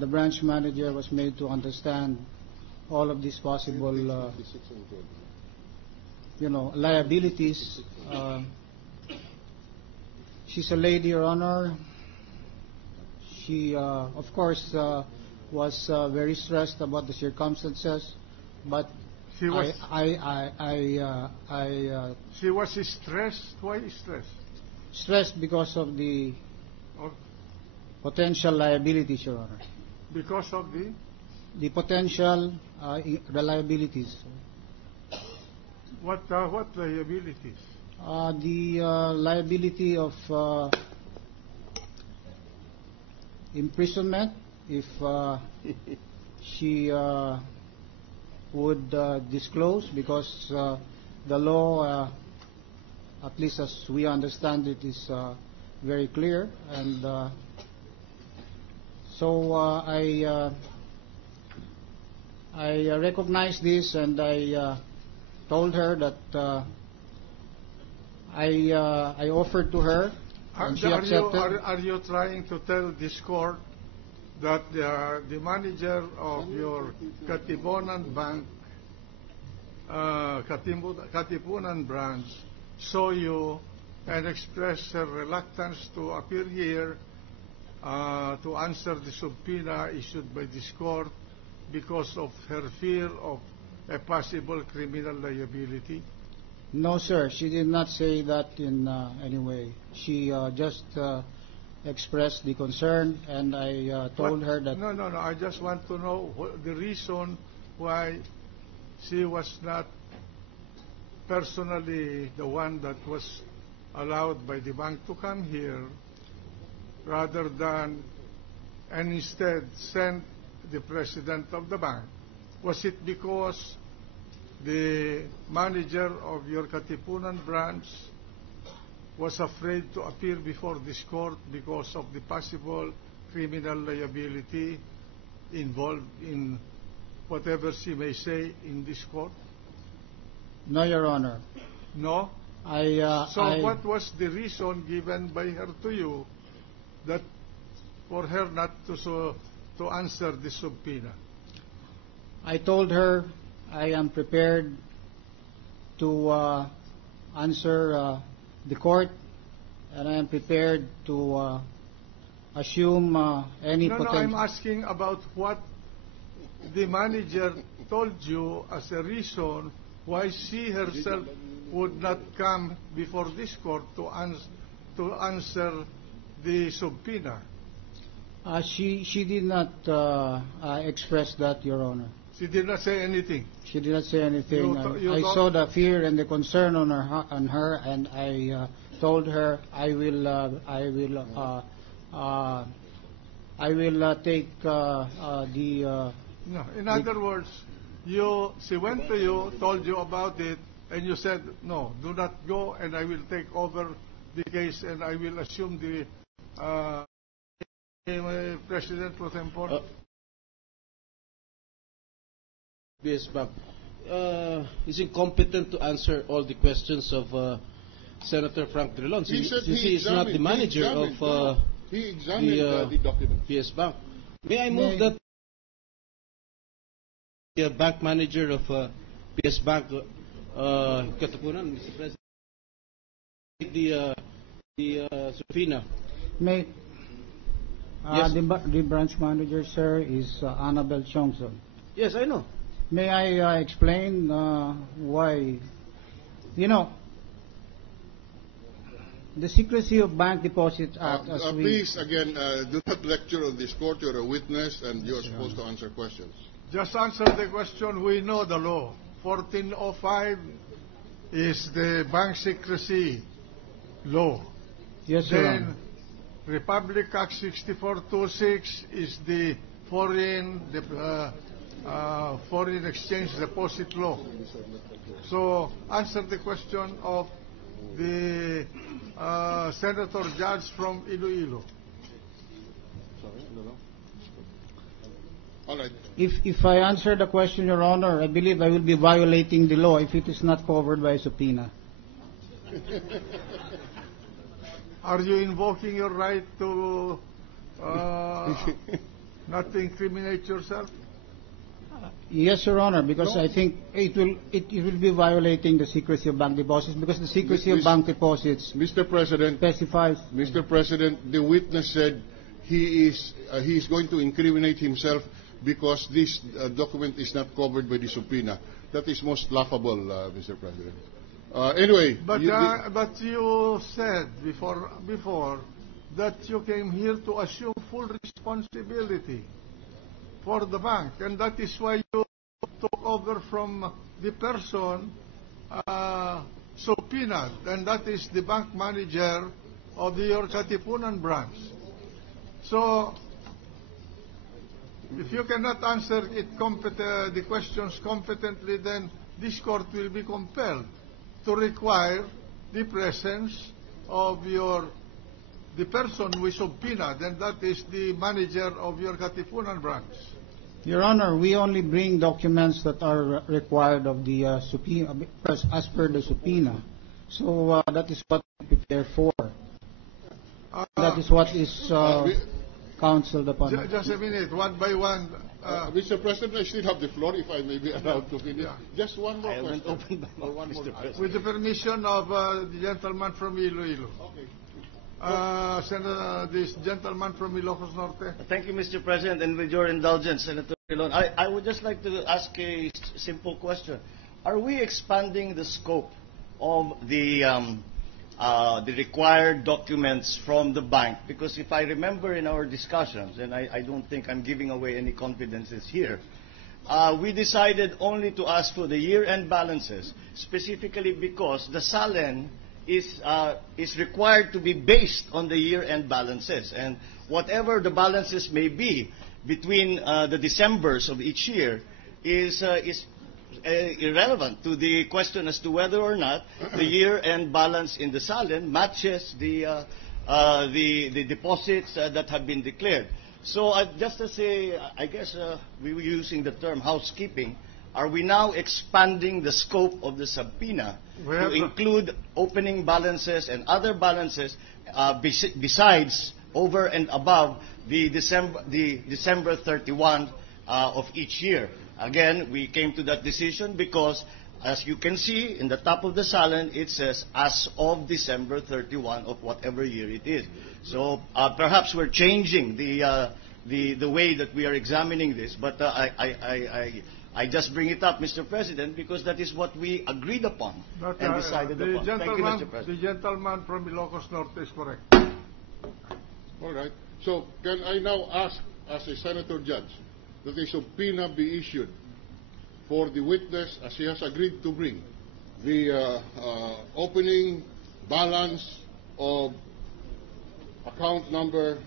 the branch manager was made to understand all of these possible, liabilities. She's a lady, Your Honor. She, of course, was very stressed about the circumstances, but She was, I she was stressed. Why stressed? stressed because of the Or potential liabilities, Your Honor. because of The potential liabilities. what liabilities? The liability of imprisonment if she would disclose, because the law, at least as we understand it, is very clear, and so I recognize this, and I told her that I offered to her, and she accepted. Are you trying to tell this court that the manager of your Katipunan Bank, Katipunan branch, saw you and expressed her reluctance to appear here to answer the subpoena issued by this court because of her fear of a possible criminal liability? No, sir, she did not say that in any way. She just expressed the concern, and I told her that... No, I just want to know the reason why she was not personally the one that was allowed by the bank to come here, rather than, and instead sent the president of the bank. Was it because the manager of your Katipunan branch was afraid to appear before this court because of the possible criminal liability involved in whatever she may say in this court? No, Your Honor. No? What was the reason given by her to you that for her not to answer the subpoena? I told her I am prepared to answer the court, and I am prepared to assume any potential... No, I'm asking about what the manager told you as a reason why she herself would not come before this court to answer the subpoena. She did not express that, Your Honor. She did not say anything. She did not say anything. I saw the fear and the concern on her, and I told her I will take the. No, in other words, she went to you, told you about it, and you said, no, do not go, and I will take over the case, and I will assume the President pro tempore. Yes, Bob. Is incompetent to answer all the questions of Senator Frank Drilon. He said he is not the manager of he examined the documents. PS Bank. May I move that the bank manager of PS Bank, Katipunan, Mr. President, the subpoena? May Yes. The branch manager, sir, is Annabelle Chongson. Yes, I know. May I explain why? The Secrecy of Bank Deposits Act, Please, again, do not lecture on this court. You're a witness, and you're supposed to answer questions. Just answer the question. We know the law. 1405 is the bank secrecy law. Yes, Your Honor. Then Republic Act 6426 is the foreign exchange deposit law. So answer the question of the Senator Judge from Iloilo. All right. If I answer the question, Your Honor, I believe I will be violating the law if it is not covered by a subpoena. Are you invoking your right to not to incriminate yourself? Yes, Your Honor, because No. I think it will be violating the secrecy of bank deposits, because the secrecy of bank deposits Mr. President, specifies. Mr. President, the witness said he is going to incriminate himself because this document is not covered by the subpoena. That is most laughable, Mr. President. Anyway, But you said before that you came here to assume full responsibility for the bank, and that is why you took over from the person subpoenaed, and that is the bank manager of your Katipunan branch. So, if you cannot answer the questions competently, then this court will be compelled to require the presence of the person we subpoenaed, and that is the manager of your Katipunan branch. Your Honor, we only bring documents that are required of the subpoena, as per the subpoena. So that is what we prepare for. That is what is counseled upon. Just a minute, one by one. Mr. President, I still have the floor if I may be allowed to finish. Yeah. Just one more question. With the permission of the gentleman from Iloilo. Okay. Senator, this gentleman from Ilocos Norte. Thank you, Mr. President, and with your indulgence, Senator Quilon, I would just like to ask a simple question. Are we expanding the scope of the required documents from the bank? Because if I remember in our discussions, and I don't think I'm giving away any confidences here, we decided only to ask for the year-end balances, specifically because the SALEN is required to be based on the year-end balances, and whatever the balances may be between the Decembers of each year is irrelevant to the question as to whether or not the year-end balance in the SALEN matches the deposits that have been declared. So just to say, I guess we were using the term housekeeping. Are we now expanding the scope of the subpoena to include opening balances and other balances besides, over and above, the December 31 of each year? Again, we came to that decision because, as you can see, in the top of the SALEN, it says, as of December 31 of whatever year it is. So perhaps we're changing the way that we are examining this, but I just bring it up, Mr. President, because that is what we agreed upon and decided upon. Thank you, Mr. President. The gentleman from Ilocos Norte is correct. All right. So can I now ask, as a senator judge, that a subpoena be issued for the witness, as he has agreed to bring, the opening balance of account number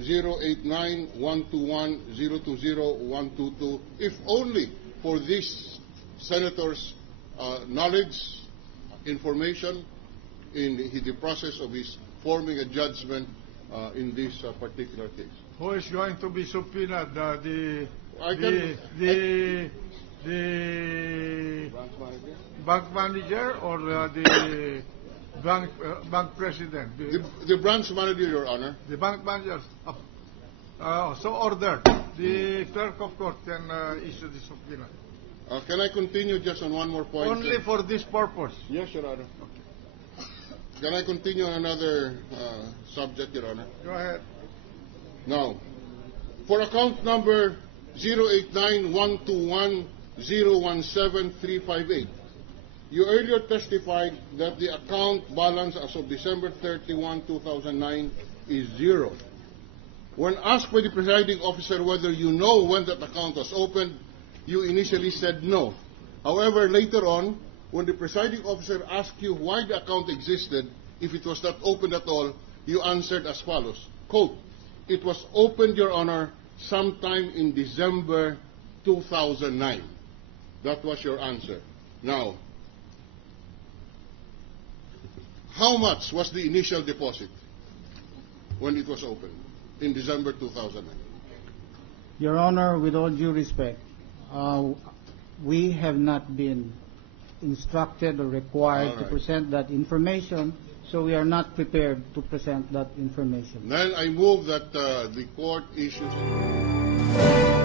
089-121-020-122, if only for this senator's knowledge, information in the process of his forming a judgment in this particular case. Who is going to be subpoenaed? The bank manager or the bank president? The branch manager, Your Honor. The bank manager. So ordered. The clerk of court can issue the subpoena. Can I continue just on one more point? Only for this purpose. Yes, Your Honor. Okay. Can I continue on another subject, Your Honor? Go ahead. Now, for account number 089-121-017-358, you earlier testified that the account balance as of December 31, 2009 is 0. When asked by the presiding officer whether you know when that account was opened, you initially said no. However, later on, when the presiding officer asked you why the account existed, if it was not opened at all, you answered as follows, quote, "It was opened, Your Honor, sometime in December 2009. That was your answer. Now, how much was the initial deposit when it was opened in December 2009? Your Honor, with all due respect, we have not been instructed or required to present that information. So we are not prepared to present that information. Then I move that the court issues...